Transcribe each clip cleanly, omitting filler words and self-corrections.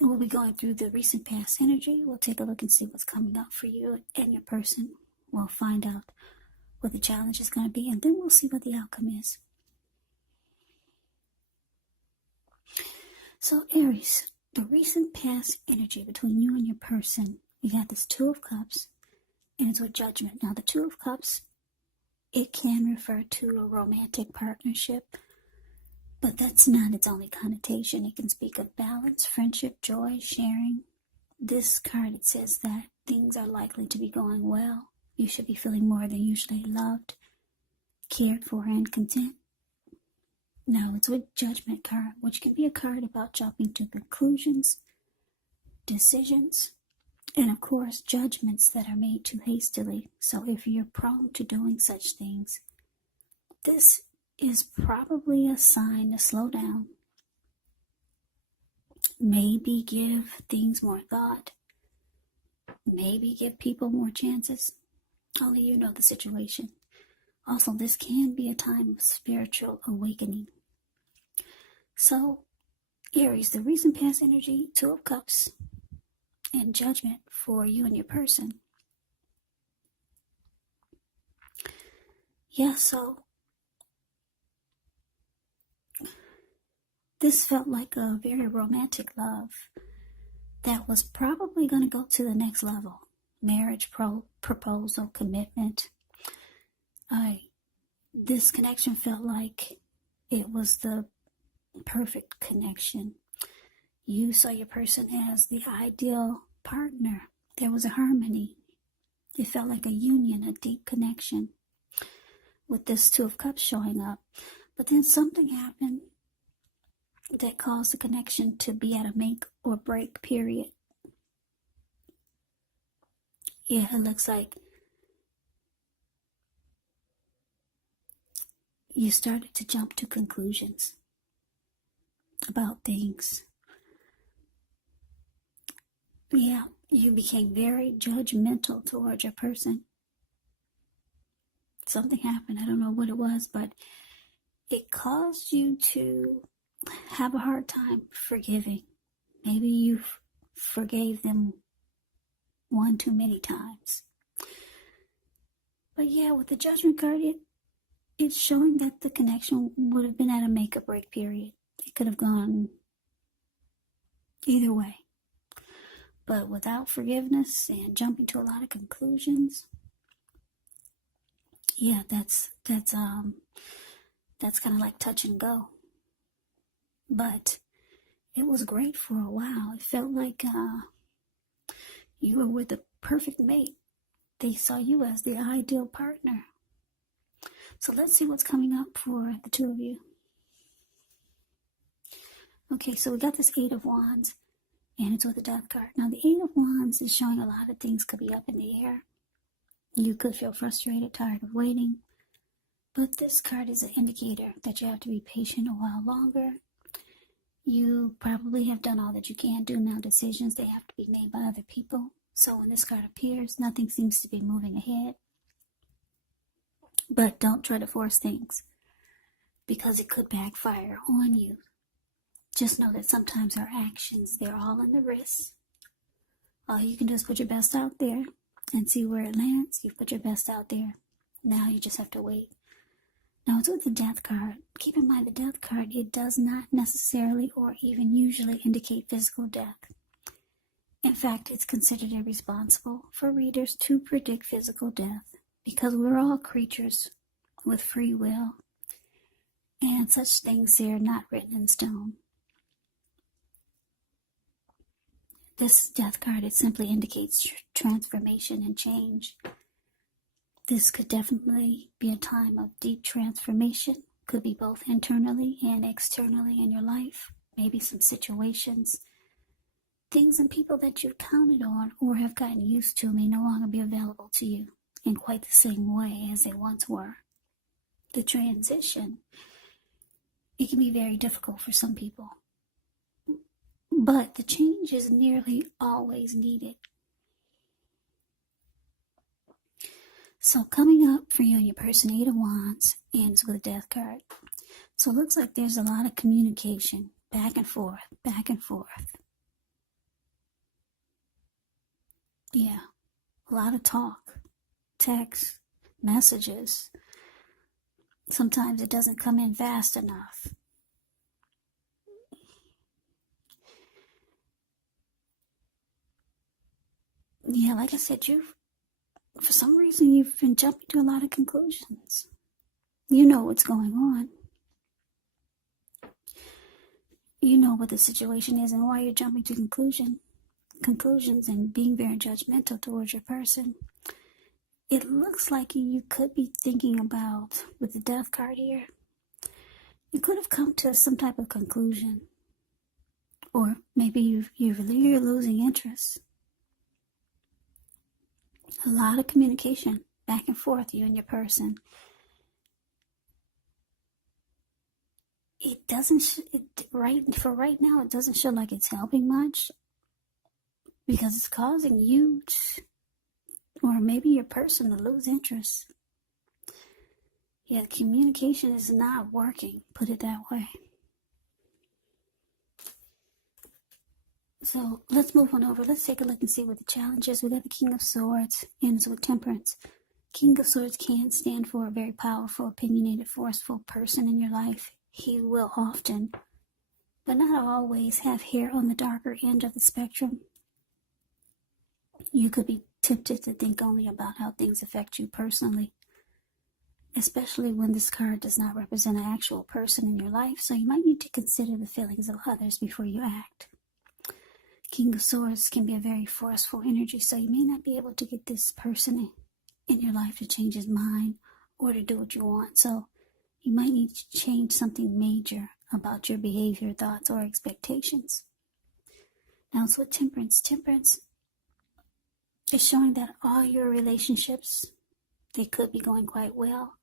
We'll be going through the recent past energy. We'll take a look and see what's coming up for you and your person. We'll find out what the challenge is going to be, and then we'll see what the outcome is. So, Aries, the recent past energy between you and your person, we got this Two of Cups, and it's with Judgment. Now, the Two of Cups, it can refer to a romantic partnership, but that's not its only connotation. It can speak of balance, friendship, joy, sharing. This card, it says that things are likely to be going well. You should be feeling more than usually loved, cared for, and content. Now, it's with Judgment card, which can be a card about jumping to conclusions, decisions, and of course, judgments that are made too hastily. So if you're prone to doing such things, this is probably a sign to slow down. Maybe give things more thought. Maybe give people more chances. Only you know the situation. Also, this can be a time of spiritual awakening. So, Aries, the recent past energy, Two of Cups, and Judgment for you and your person. Yeah, so this felt like a very romantic love that was probably going to go to the next level. Marriage, proposal, commitment. This connection felt like it was the perfect connection. You saw your person as the ideal partner. There was a harmony. It felt like a union, a deep connection with this Two of Cups showing up. But then something happened that caused the connection to be at a make or break period. Yeah, it looks like you started to jump to conclusions about things. Yeah, you became very judgmental towards your person. Something happened. I don't know what it was, but it caused you to have a hard time forgiving. Maybe you forgave them one too many times. But yeah, with the Judgment card, it's showing that the connection would have been at a make or break period. It could have gone either way. But without forgiveness and jumping to a lot of conclusions, yeah, that's kind of like touch and go. But it was great for a while. It felt like you were with the perfect mate. They saw you as the ideal partner. So let's see what's coming up for the two of you. Okay, so we got this Eight of Wands, and it's with the Death card. Now, the Eight of Wands is showing a lot of things could be up in the air. You could feel frustrated, tired of waiting. But this card is an indicator that you have to be patient a while longer. You probably have done all that you can do. Now, decisions, they have to be made by other people. So when this card appears, nothing seems to be moving ahead. But don't try to force things, because it could backfire on you. Just know that sometimes our actions, they're all in the wrists. All you can do is put your best out there and see where it lands. You've put your best out there. Now you just have to wait. Now, it's with the Death card. Keep in mind, the Death card, it does not necessarily or even usually indicate physical death. In fact, it's considered irresponsible for readers to predict physical death, because we're all creatures with free will, and such things are not written in stone. This Death card, it simply indicates transformation and change. This could definitely be a time of deep transformation. Could be both internally and externally in your life. Maybe some situations, things and people that you've counted on or have gotten used to may no longer be available to you in quite the same way as they once were. The transition, it can be very difficult for some people. But the change is nearly always needed. So coming up for you and your person, Eight of Wands, ends with a Death card. So it looks like there's a lot of communication, back and forth, back and forth. Yeah, a lot of talk, text, messages. Sometimes it doesn't come in fast enough. Yeah, like I said, for some reason, you've been jumping to a lot of conclusions. You know what's going on. You know what the situation is and why you're jumping to conclusions and being very judgmental towards your person. It looks like you could be thinking about, with the Death card here, you could have come to some type of conclusion. Or maybe you're losing interest. A lot of communication back and forth, you and your person. It doesn't, for right now, it doesn't show like it's helping much, because it's causing you or maybe your person to lose interest. Yeah, communication is not working, put it that way. So let's move on over. Let's take a look and see what the challenge is. We got the King of Swords ends with Temperance. King of Swords can stand for a very powerful, opinionated, forceful person in your life. He will often, but not always, have hair on the darker end of the spectrum. You could be tempted to think only about how things affect you personally, especially when this card does not represent an actual person in your life, so you might need to consider the feelings of others before you act. King of Swords can be a very forceful energy, so you may not be able to get this person in your life to change his mind or to do what you want. So you might need to change something major about your behavior, thoughts, or expectations. Now it's with Temperance. Temperance is showing that all your relationships, they could be going quite well.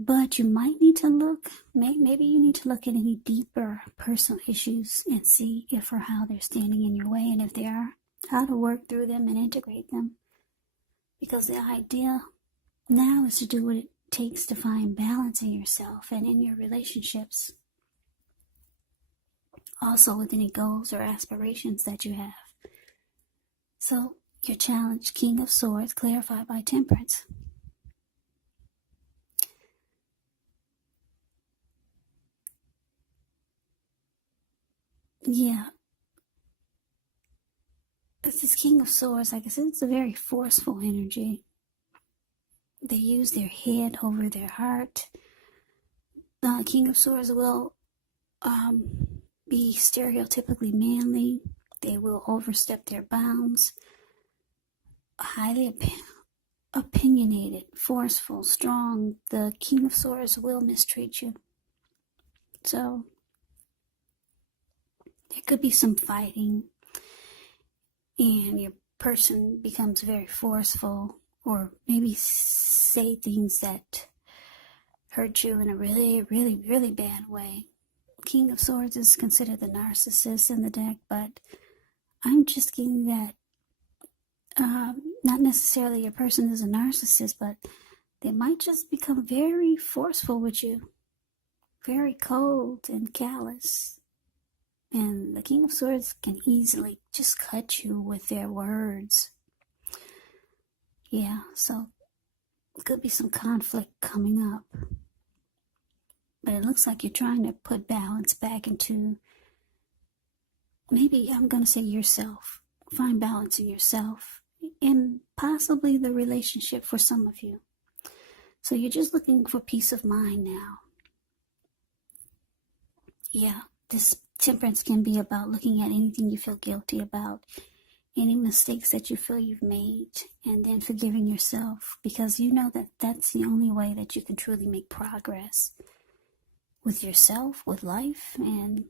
But you might need to look, maybe you need to look at any deeper personal issues and see if or how they're standing in your way, and if they are, how to work through them and integrate them. Because the idea now is to do what it takes to find balance in yourself and in your relationships. Also with any goals or aspirations that you have. So your challenge, King of Swords, clarified by Temperance. Yeah. This King of Swords, like I said, it's a very forceful energy. They use their head over their heart. The King of Swords will be stereotypically manly. They will overstep their bounds. Highly opinionated, forceful, strong. The King of Swords will mistreat you. So there could be some fighting, and your person becomes very forceful, or maybe say things that hurt you in a really, really, really bad way. King of Swords is considered the narcissist in the deck, but I'm just getting that not necessarily your person is a narcissist, but they might just become very forceful with you, very cold and callous. And the King of Swords can easily just cut you with their words. Yeah, so it could be some conflict coming up. But it looks like you're trying to put balance back into, maybe I'm going to say yourself. Find balance in yourself and possibly the relationship for some of you. So you're just looking for peace of mind now. Yeah, this Temperance can be about looking at anything you feel guilty about, any mistakes that you feel you've made, and then forgiving yourself, because you know that that's the only way that you can truly make progress with yourself, with life, and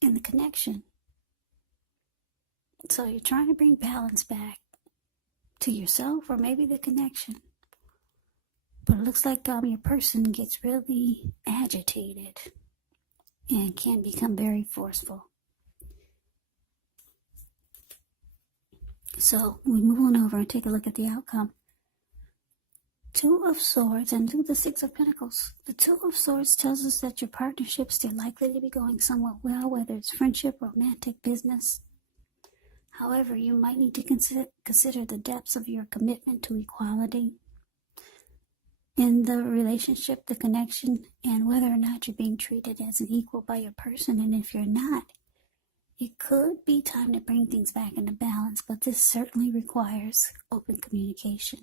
in the connection. So you're trying to bring balance back to yourself or maybe the connection. But it looks like your person gets really agitated and can become very forceful. So we move on over and take a look at the outcome. Two of Swords and the Six of Pentacles. The Two of Swords tells us that your partnerships, they're likely to be going somewhat well, whether it's friendship, romantic, business. However, you might need to consider the depths of your commitment to equality in the relationship, the connection, and whether or not you're being treated as an equal by your person. And if you're not, it could be time to bring things back into balance, but this certainly requires open communication.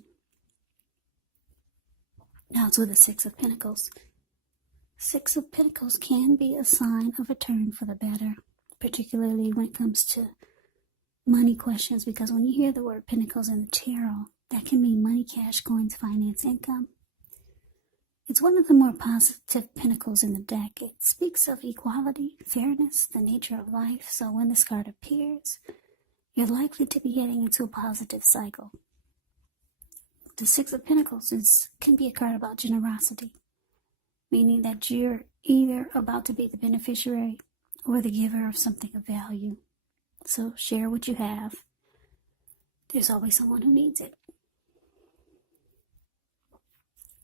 Now it's with the Six of Pentacles. Six of Pentacles can be a sign of a turn for the better, particularly when it comes to money questions, because when you hear the word Pentacles in the tarot, that can mean money, cash, coins, finance, income. It's one of the more positive pentacles in the deck. It speaks of equality, fairness, the nature of life. So when this card appears, you're likely to be getting into a positive cycle. The Six of Pentacles can be a card about generosity, meaning that you're either about to be the beneficiary or the giver of something of value. So share what you have. There's always someone who needs it.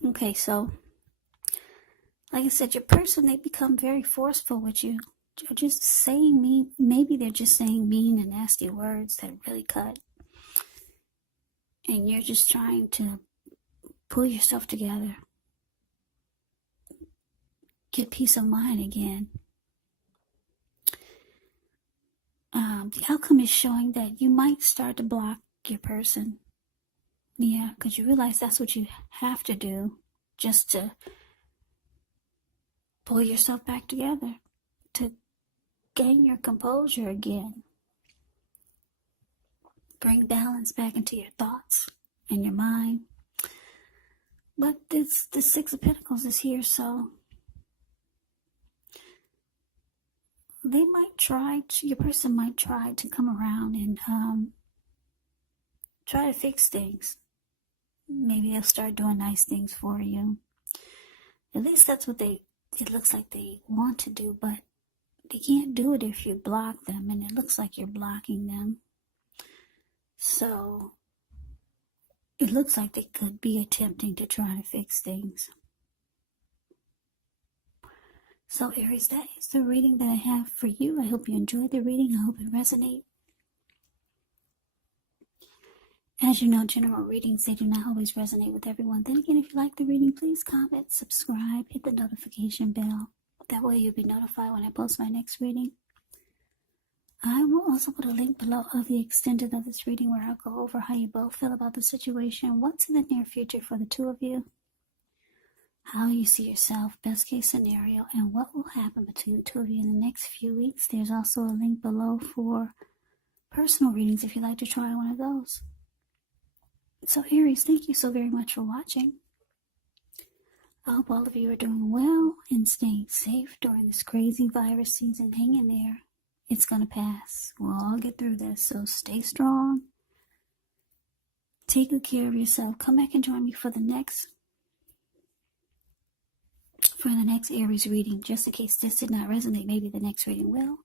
Okay, so like I said, your person, they become very forceful with you. They're just saying mean, maybe they're just saying mean and nasty words that really cut. And you're just trying to pull yourself together. Get peace of mind again. The outcome is showing that you might start to block your person. Yeah, because you realize that's what you have to do just to pull yourself back together, to gain your composure again. Bring balance back into your thoughts and your mind. But the Six of Pentacles is here, so they might try to, your person might try to come around and try to fix things. Maybe they'll start doing nice things for you. At least that's what it looks like they want to do, but they can't do it if you block them, and it looks like you're blocking them. So it looks like they could be attempting to try to fix things. So Aries, that is the reading that I have for you. I hope you enjoyed the reading. I hope it resonates. As you know, general readings, they do not always resonate with everyone. Then again, if you like the reading, please comment, subscribe, hit the notification bell. That way you'll be notified when I post my next reading. I will also put a link below of the extended of this reading where I'll go over how you both feel about the situation, what's in the near future for the two of you, how you see yourself, best case scenario, and what will happen between the two of you in the next few weeks. There's also a link below for personal readings if you'd like to try one of those. So Aries, thank you so very much for watching. I hope all of you are doing well and staying safe during this crazy virus season. Hang in there. It's going to pass. We'll all get through this, so stay strong. Take good care of yourself. Come back and join me for the next Aries reading. Just in case this did not resonate, maybe the next reading will.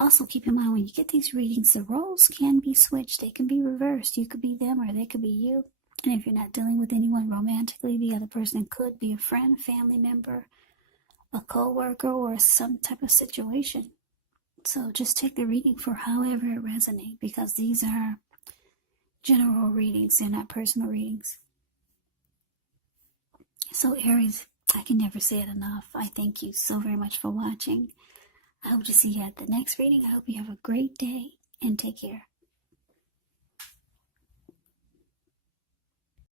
Also, keep in mind when you get these readings, the roles can be switched. They can be reversed. You could be them or they could be you. And if you're not dealing with anyone romantically, the other person could be a friend, family member, a co-worker, or some type of situation. So just take the reading for however it resonates, because these are general readings. They're not personal readings. So Aries, I can never say it enough. I thank you so very much for watching. I hope to see you at the next reading. I hope you have a great day and take care.